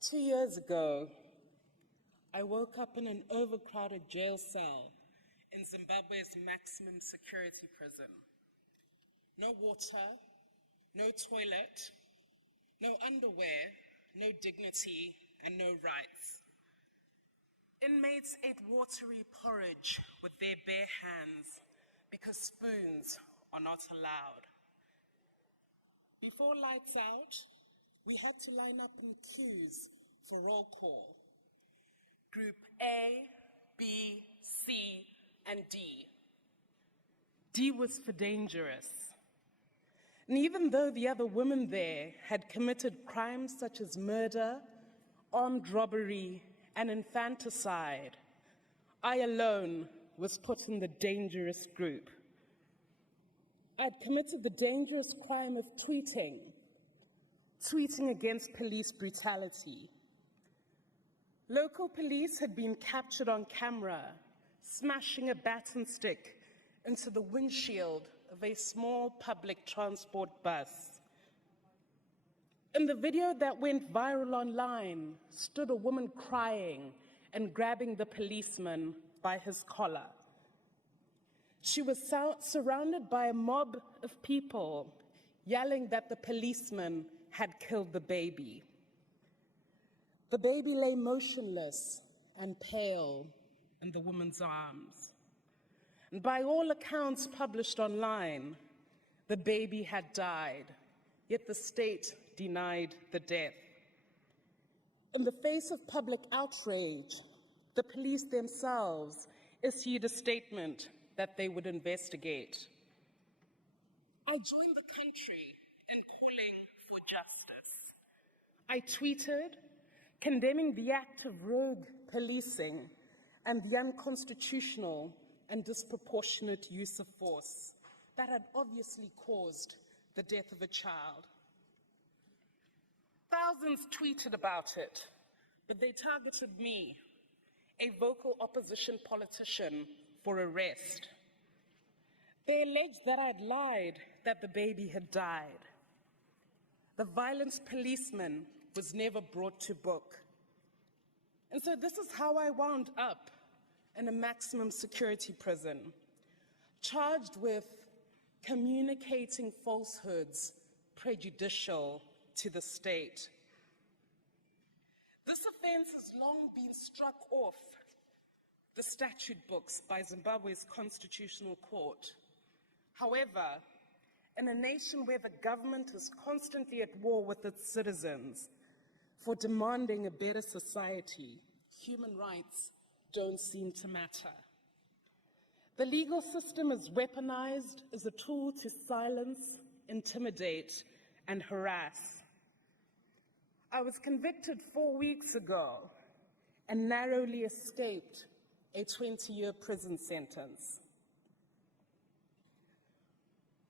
2 years ago, I woke up in an overcrowded jail cell in Zimbabwe's maximum security prison. No water, no toilet, no underwear, no dignity, and no rights. Inmates ate watery porridge with their bare hands because spoons are not allowed. Before lights out, we had to line up in queues for roll call. Group A, B, C, and D. D was for dangerous. And even though the other women there had committed crimes such as murder, armed robbery, and infanticide, I alone was put in the dangerous group. I'd committed the dangerous crime of tweeting against police brutality. Local police had been captured on camera, smashing a baton stick into the windshield of a small public transport bus. In the video that went viral online stood a woman crying and grabbing the policeman by his collar. She was surrounded by a mob of people yelling that the policeman had killed the baby. The baby lay motionless and pale in the woman's arms. And by all accounts published online, the baby had died, yet the state denied the death. In the face of public outrage, the police themselves issued a statement that they would investigate. I joined the country in calling for justice. I tweeted condemning the act of rogue policing and the unconstitutional and disproportionate use of force that had obviously caused the death of a child. Thousands tweeted about it, but they targeted me, a vocal opposition politician, for arrest. They alleged that I'd lied that the baby had died. The violent policeman was never brought to book. And so this is how I wound up in a maximum security prison, charged with communicating falsehoods prejudicial to the state. This offense has long been struck off the statute books by Zimbabwe's Constitutional Court. However, in a nation where the government is constantly at war with its citizens for demanding a better society, human rights don't seem to matter. The legal system is weaponized as a tool to silence, intimidate, and harass. I was convicted 4 weeks ago and narrowly escaped a 20-year prison sentence.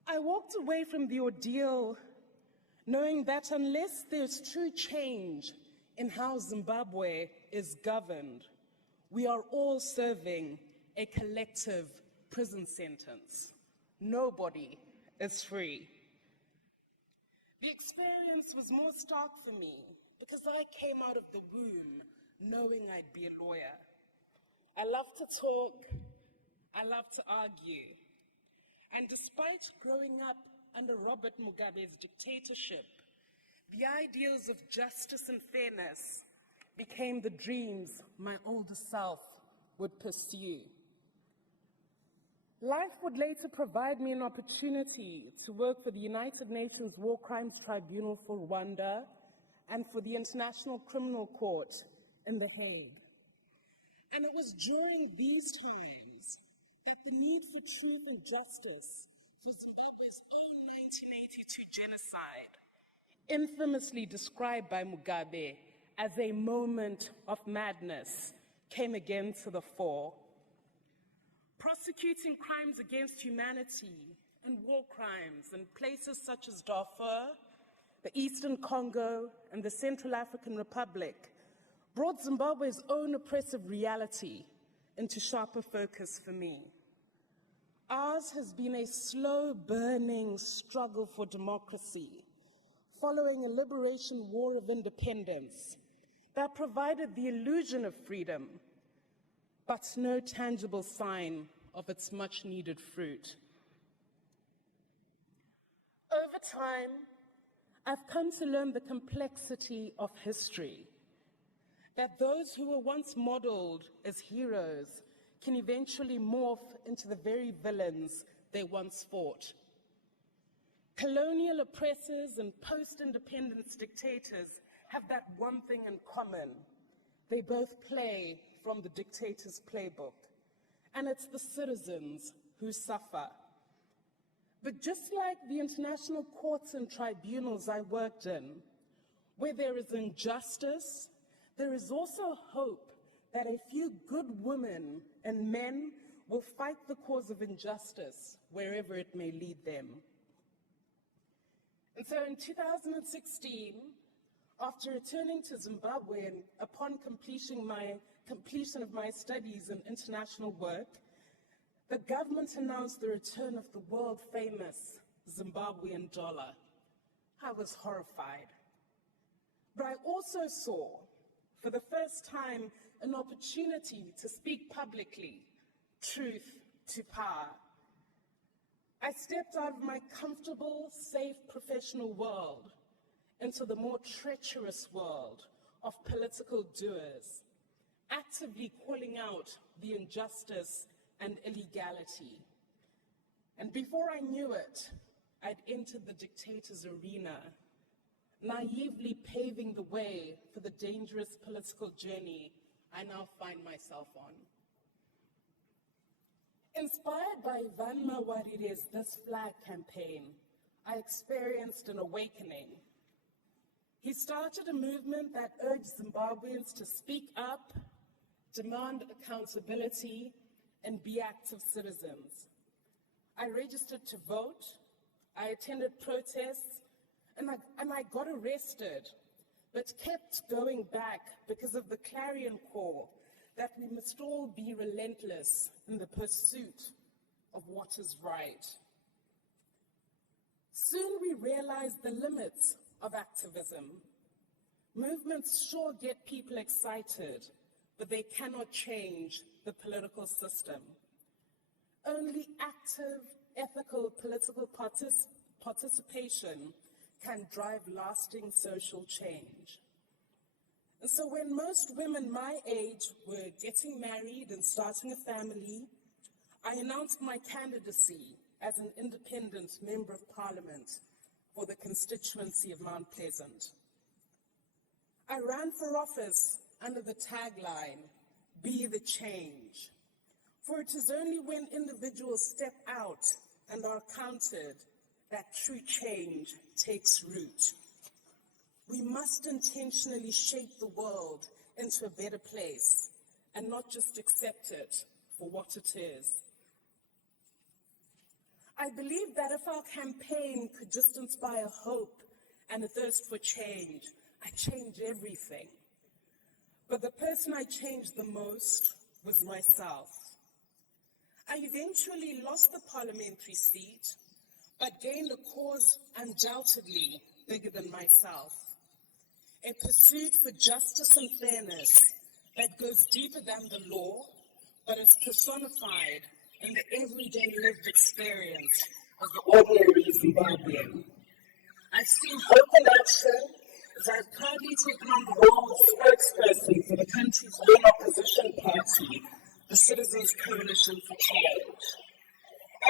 I walked away from the ordeal knowing that unless there's true change in how Zimbabwe is governed, we are all serving a collective prison sentence. Nobody is free. The experience was more stark for me because I came out of the womb knowing I'd be a lawyer. I love to talk, I love to argue. And despite growing up under Robert Mugabe's dictatorship, the ideals of justice and fairness became the dreams my older self would pursue. Life would later provide me an opportunity to work for the United Nations War Crimes Tribunal for Rwanda and for the International Criminal Court in The Hague. And it was during these times that the need for truth and justice for Zimbabwe's own 1982 genocide, infamously described by Mugabe as a moment of madness, came again to the fore. Prosecuting crimes against humanity and war crimes in places such as Darfur, the Eastern Congo, and the Central African Republic brought Zimbabwe's own oppressive reality into sharper focus for me. Ours has been a slow-burning struggle for democracy, following a liberation war of independence that provided the illusion of freedom, but no tangible sign of its much-needed fruit. Over time, I've come to learn the complexity of history, that those who were once modeled as heroes can eventually morph into the very villains they once fought. Colonial oppressors and post-independence dictators have that one thing in common. They both play from the dictator's playbook, and it's the citizens who suffer. But just like the international courts and tribunals I worked in, where there is injustice, there is also hope that a few good women and men will fight the cause of injustice wherever it may lead them. And so in 2016, after returning to Zimbabwe and upon completion of my studies in international work, the government announced the return of the world-famous Zimbabwean dollar. I was horrified. But I also saw, for the first time, an opportunity to speak publicly, truth to power. I stepped out of my comfortable, safe professional world into the more treacherous world of political doers, actively calling out the injustice and illegality. And before I knew it, I'd entered the dictator's arena, naively paving the way for the dangerous political journey I now find myself on. Inspired by Ivan Mawarire's This Flag campaign, I experienced an awakening. He started a movement that urged Zimbabweans to speak up, demand accountability, and be active citizens. I registered to vote, I attended protests, and I got arrested, but kept going back because of the clarion call that we must all be relentless in the pursuit of what is right. Soon we realized the limits of activism. Movements sure get people excited, but they cannot change the political system. Only active, ethical political participation can drive lasting social change. And so when most women my age were getting married and starting a family, I announced my candidacy as an independent member of parliament for the constituency of Mount Pleasant. I ran for office under the tagline, "Be the change." For it is only when individuals step out and are counted that true change takes root. We must intentionally shape the world into a better place and not just accept it for what it is. I believe that if our campaign could just inspire hope and a thirst for change, I'd change everything. But the person I changed the most was myself. I eventually lost the parliamentary seat, but gained a cause undoubtedly bigger than myself. A pursuit for justice and fairness that goes deeper than the law, but is personified in the everyday lived experience of the ordinary Zimbabwean. I've seen hope in action as I've proudly taken on the role of spokesperson for the country's main opposition party, the Citizens Coalition for Change.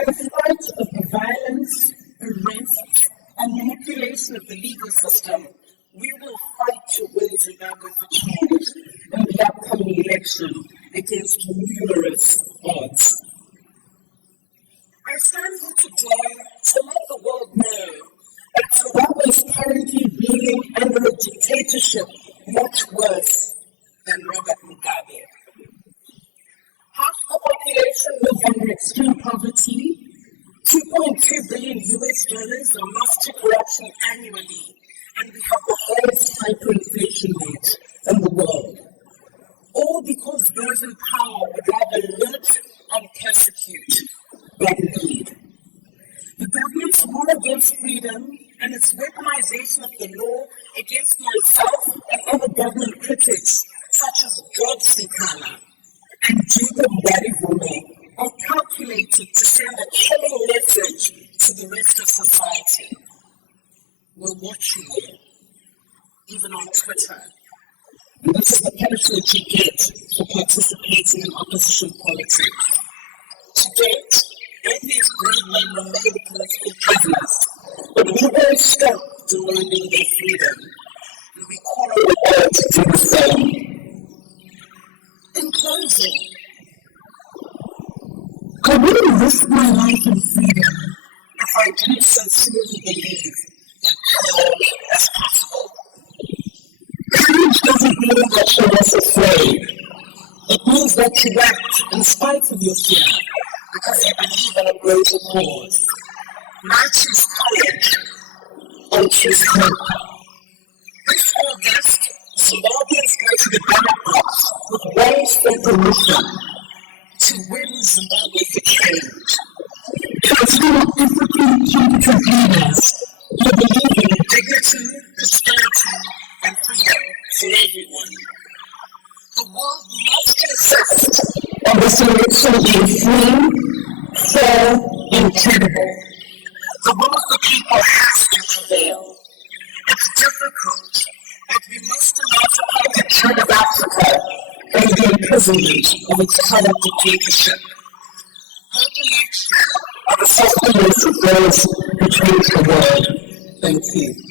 In spite of the violence, arrests, and manipulation of the legal system, we will fight to win Zimbabwe for change in the upcoming election against numerous odds. I stand here today to let the world know that Zimbabwe is currently reeling under a dictatorship much worse than Robert Mugabe. Half the population lives under extreme poverty. $2.2 billion are lost to corruption annually, and we have the highest hyperinflation rate in the world. All because those in power would rather loot and persecute than lead. The government's war against freedom and its weaponization of the law against myself and other government critics, such as George Sikana and Zimbabwe, are calculated to send a chilling message to the rest of society. We're watching you, even on Twitter. And this is the punishment you get for participating in opposition politics. To date, atheist brave men remain political prisoners, but we won't stop demanding their freedom, and we call on the world to do the same. In closing, I wouldn't risk my life and freedom if I didn't sincerely believe that change is possible. Courage doesn't mean that you're less afraid. It means that you act in spite of your fear because you believe in a greater cause. Now choose courage and choose hope. This August, Zimbabweans go to the ballot box with one simple mission: to win Zimbabwe for change. Transform African competent leaders who believe in dignity, prosperity, and freedom for everyone. The world must insist on this election being free, fair, and credible. The will of the people has to prevail. It's difficult, but we must emancipate the Church of Africa from the imprisonment of its current dictatorship. Hope and action are the sustenance of those who change the world. Thank you.